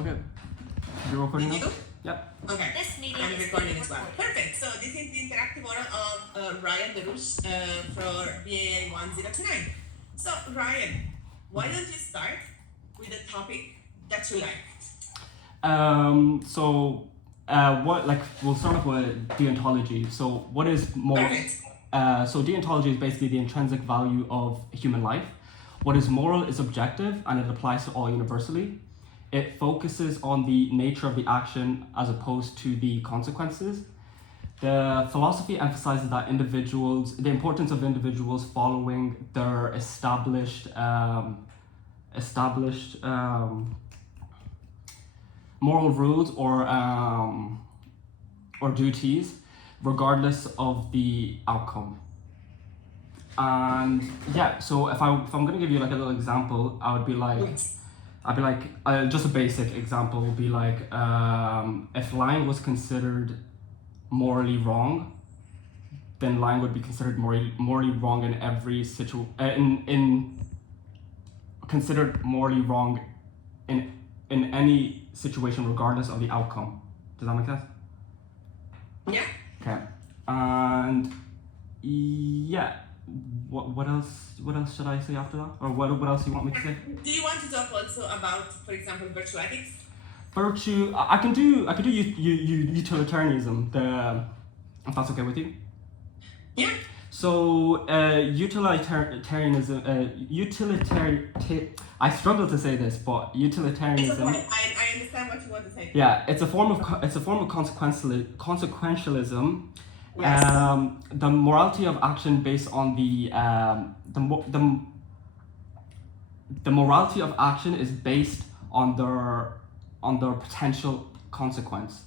Okay. You're recording Did now? you? Yep. Okay. This meeting I'm is recording being as well. recorded. Perfect. So this is the interactive oral of Ryan Derouche for BAA 1029. So Ryan, why don't you start with a topic that you like? We'll start off with deontology. So what is moral? Perfect. So deontology is basically the intrinsic value of human life. What is moral is objective and it applies to all universally. It focuses on the nature of the action as opposed to the consequences. The philosophy emphasizes that the importance of individuals following their established moral rules or duties, regardless of the outcome. And yeah, so if I'm gonna give you like a little example, I'd be like, just a basic example would be like, if lying was considered morally wrong, then lying would be considered morally wrong in every considered morally wrong in any situation, regardless of the outcome. Does that make sense? Yeah. Okay. And yeah, what else should I say after that, or what else you want me to say? Do you want to talk also about, for example, virtue ethics? Virtue, I can do utilitarianism. If that's okay with you. Yeah. So utilitarianism, I struggle to say this, but It's utilitarianism. okay. I understand what you want to say. Yeah, it's a form of consequentialism. Yes. The morality of action based on the morality of action is based on their potential consequence.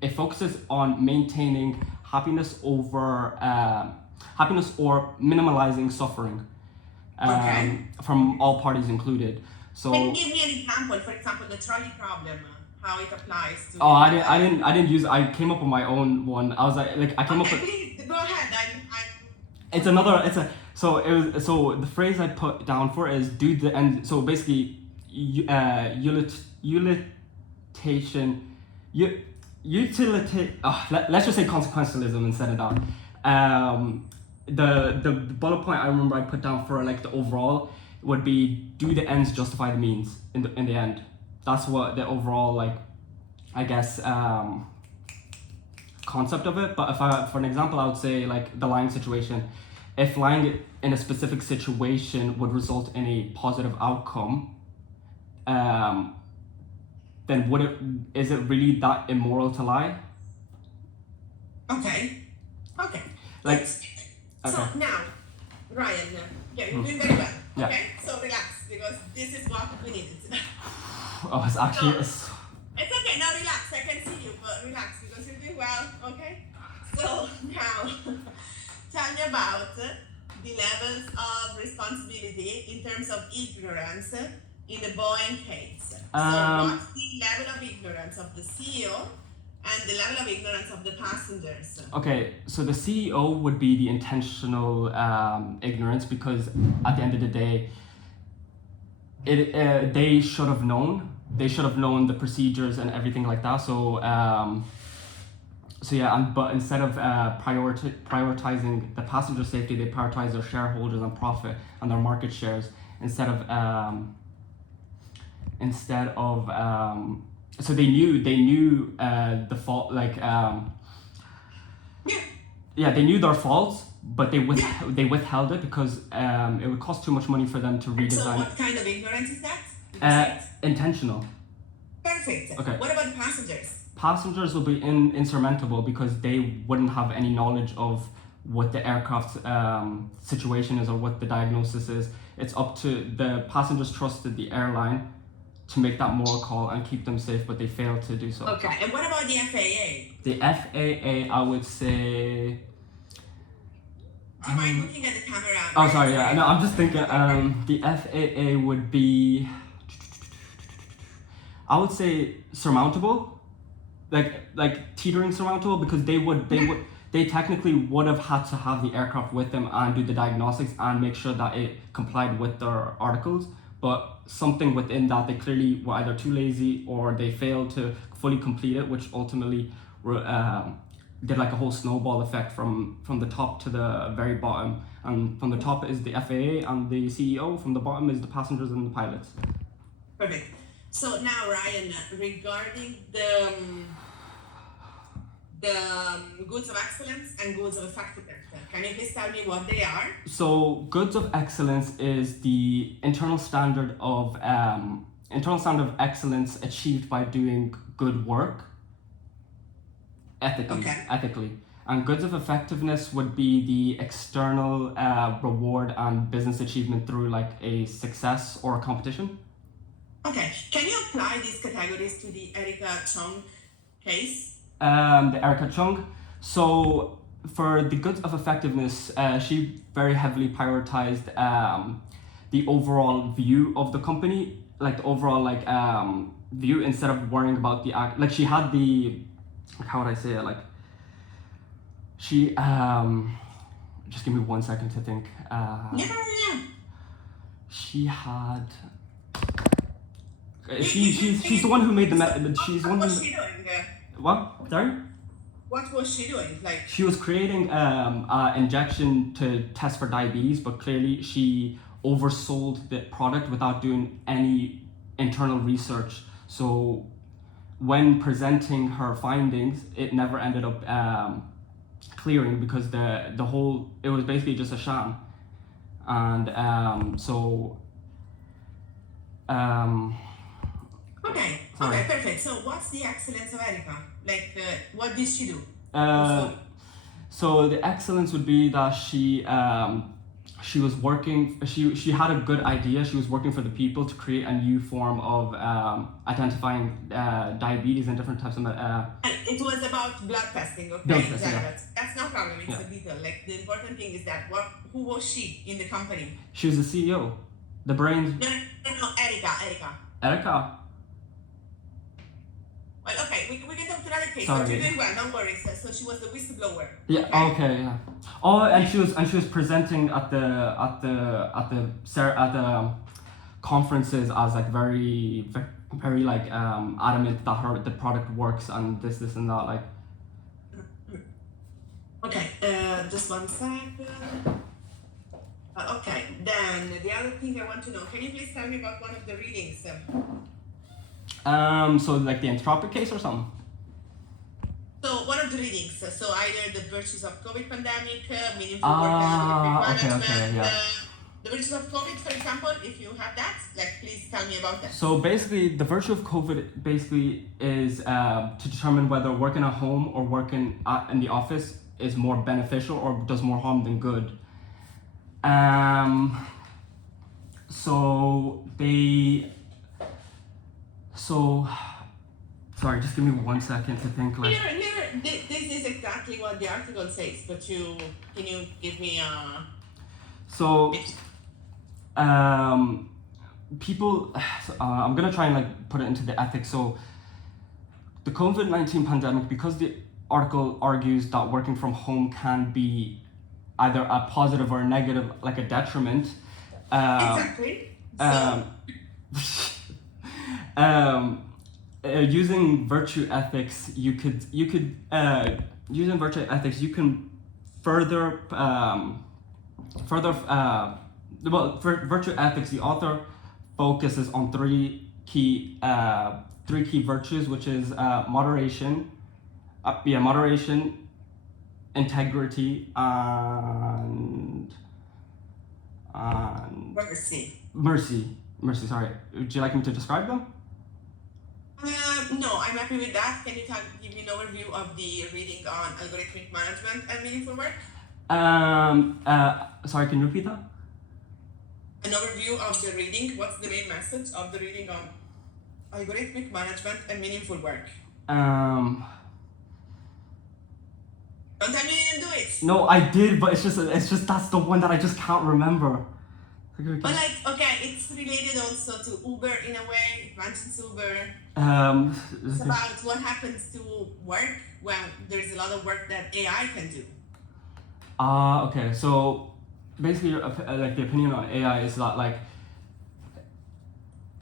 It focuses on maintaining happiness or minimalizing suffering from all parties included. So. Can you give me an example? For example, the trolley problem, how it applies to. Oh, I didn't use. I came up with my own one. I was like I came up with. Please go ahead. It's another. It's a. So it was. So the phrase I put down for it is do the end. So basically, let's just say consequentialism instead of that. The bullet point I remember I put down for like the overall would be do the ends justify the means in the end. That's what the overall like, I guess, concept of it. But for an example, I would say like the lying situation. If lying in a specific situation would result in a positive outcome, then is it really that immoral to lie? Okay. Like, So okay. now, Ryan, you're doing very well. Yeah. Okay, so relax because this is what we needed. Oh, it's actually. It's okay. Now relax. I can see you, but relax because you're doing well. Okay. So now, tell me about the levels of responsibility in terms of ignorance in the Boeing case. So what's the level of ignorance of the CEO and the level of ignorance of the passengers? Okay, so the CEO would be the intentional ignorance because at the end of the day, they should have known. They should have known the procedures and everything like that. So but instead of prioritizing the passenger safety, they prioritize their shareholders and profit and their market shares instead of. So they knew the fault, like they knew their faults, but they withheld it because it would cost too much money for them to redesign. So what kind of ignorance is that? Intentional. Perfect. Okay. What about the passengers? Passengers will be insurmountable because they wouldn't have any knowledge of what the aircraft's situation is or what the diagnosis is. It's up to the passengers trusted the airline to make that moral call and keep them safe, but they failed to do so. Okay, and what about the FAA? The FAA, I would say. Do you mind looking at the camera? Oh, sorry. Yeah, no, I'm just thinking. The FAA would be. I would say surmountable, like teetering surmountable, because they technically would have had to have the aircraft with them and do the diagnostics and make sure that it complied with their articles. but something within that they clearly were either too lazy or they failed to fully complete it, which ultimately did like a whole snowball effect from the top to the very bottom. And from the top is the FAA and the CEO. From the bottom is the passengers and the pilots. Perfect. So now, Ryan, regarding the goods of excellence and goods of effectiveness, can you please tell me what they are? So goods of excellence is the internal standard of excellence achieved by doing good work ethically. And goods of effectiveness would be the external reward and business achievement through like a success or a competition. Okay, can you apply these categories to the Erica Chung case? The Erica Chung. So for the goods of effectiveness, she very heavily prioritized the overall view of the company, like the overall view, instead of worrying about the act. Like she had the, how would I say it? Like she just give me 1 second to think. Yeah. She had. She's the one who made the. She's the one. What was she doing? What? Sorry? What was she doing? Like she was creating injection to test for diabetes, but clearly she oversold the product without doing any internal research. So when presenting her findings, it never ended up clearing because the whole, it was basically just a sham. And Okay, sorry. Okay, perfect. So what's the excellence of Erica? Like, what did she do? So the excellence would be that she was working, she had a good idea. She was working for the people to create a new form of identifying diabetes and different types of and it was about blood testing, okay? Blood testing, yeah. That's no problem, it's a detail. Like the important thing is that who was she in the company? She was the CEO. The brains. No, Erica. Erica. Well, okay, we can talk to another case. Sorry. But you're doing well, don't worry. So she was the whistleblower. Yeah. Okay. Yeah. Oh, and she was presenting at the conferences as like very like adamant that the product works and this and that like. Okay. Just 1 second. Okay. Then the other thing I want to know. Can you please tell me about one of the readings? So like the Anthropic case or something? So one of the readings, so either the virtues of COVID pandemic, meaningful work and management, the virtues of COVID, for example, if you have that, like please tell me about that. So basically the virtue of COVID basically is to determine whether working at home or working in the office is more beneficial or does more harm than good. Sorry, just give me 1 second to think. Like here, this is exactly what the article says, but can you give me a... So, people, I'm gonna try and like put it into the ethics. So, the COVID-19 pandemic, because the article argues that working from home can be either a positive or a negative, like a detriment. Exactly. Using virtue ethics, you can further for virtue ethics, the author focuses on three key virtues, which is moderation, integrity, and mercy. Sorry, would you like me to describe them? No, I'm happy with that. Can you give me an overview of the reading on algorithmic management and meaningful work? Sorry, can you repeat that? An overview of the reading. What's the main message of the reading on algorithmic management and meaningful work? Don't tell me you didn't do it. No, I did, but it's just that's the one that I just can't remember. But like, okay, it's related also to Uber in a way. It mentions Uber. It's about what happens to work when there's a lot of work that AI can do. Okay. So basically, like the opinion on AI is that like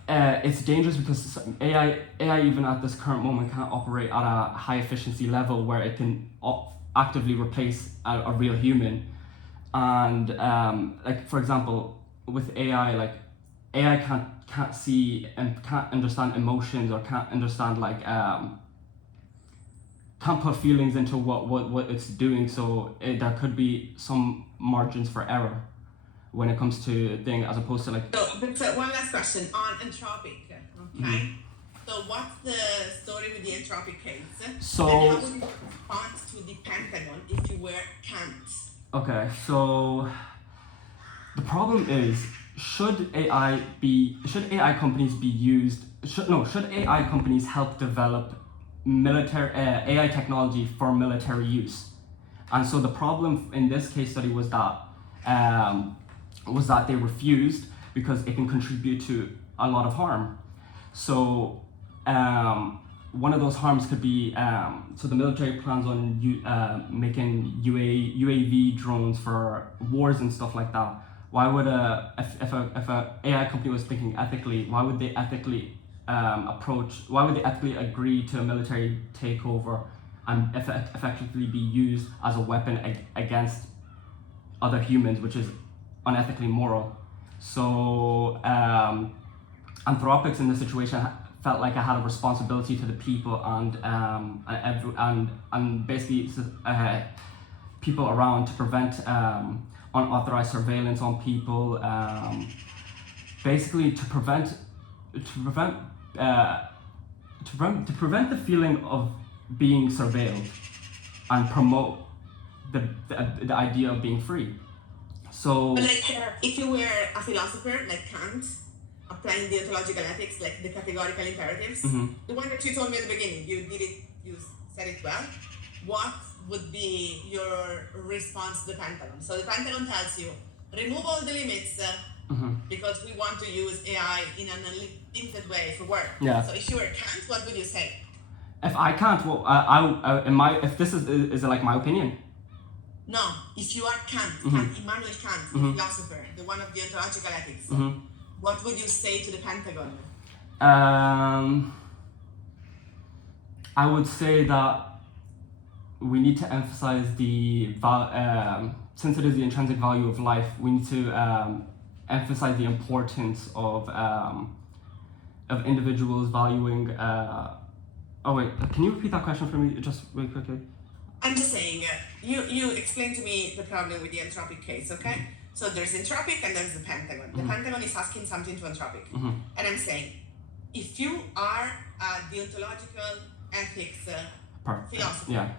it's dangerous because AI even at this current moment can't operate at a high efficiency level where it can actively replace a real human. And like for example, with AI, like AI can't see and can't understand emotions or can't understand like can't put feelings into what it's doing. So there could be some margins for error when it comes to thing, as opposed to like. So one last question on Anthropic. Okay. So what's the story with the Anthropic case? So. And how would you respond to the Pentagon if you were Kant? Okay, so the problem is, should AI companies be used? Should AI companies help develop military AI technology for military use? And so the problem in this case study was that they refused because it can contribute to a lot of harm. So one of those harms could be so the military plans on making UAV drones for wars and stuff like that. Why would if a AI company was thinking ethically, why would they ethically agree to a military takeover and effectively be used as a weapon against other humans, which is unethically moral? So Anthropics in this situation felt like I had a responsibility to the people and basically people around to prevent unauthorized surveillance on people, basically to prevent the feeling of being surveilled and promote the idea of being free. So, but like, if you were a philosopher like Kant, applying the ontological ethics, like the categorical imperatives, the one that you told me at the beginning, you said it well. What would be your response to the Pentagon? So the Pentagon tells you, remove all the limits because we want to use AI in an unlimited way for work. Yeah. So if you were Kant, what would you say? If I can't, well, if this is it like my opinion? No, if you are Kant, Immanuel Kant, the philosopher, the one of the ontological ethics, what would you say to the Pentagon? I would say that we need to emphasize since it is the intrinsic value of life, we need to emphasize the importance of individuals valuing. Oh wait, can you repeat that question for me just really quickly? I'm just saying, you explained to me the problem with the Anthropic case, okay? So there's Anthropic and there's the Pentagon. The Pentagon is asking something to Anthropic. And I'm saying, if you are the ontological ethics philosopher, yeah,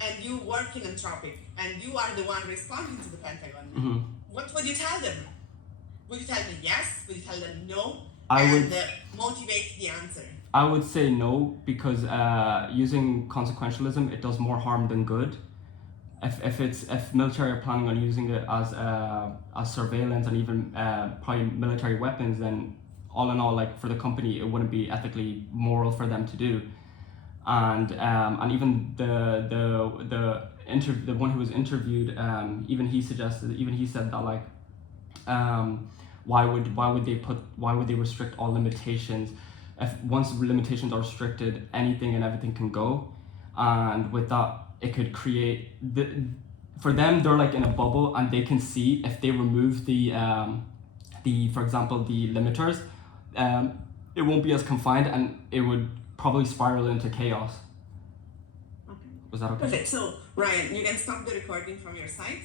and you work in Anthropic, and you are the one responding to the Pentagon, what would you tell them? Would you tell them yes? Would you tell them no? Motivate the answer. I would say no, because using consequentialism, it does more harm than good. If military are planning on using it as surveillance and even probably military weapons, then all in all, like for the company, it wouldn't be ethically moral for them to do. And even the one who was interviewed, even he said that like why would they restrict all limitations? If once limitations are restricted, anything and everything can go, and with that it could create for them, they're like in a bubble and they can see if they remove the for example the limiters, it won't be as confined and it would probably spiral into chaos. Okay. Was that okay? Perfect. So Ryan, you can stop the recording from your side.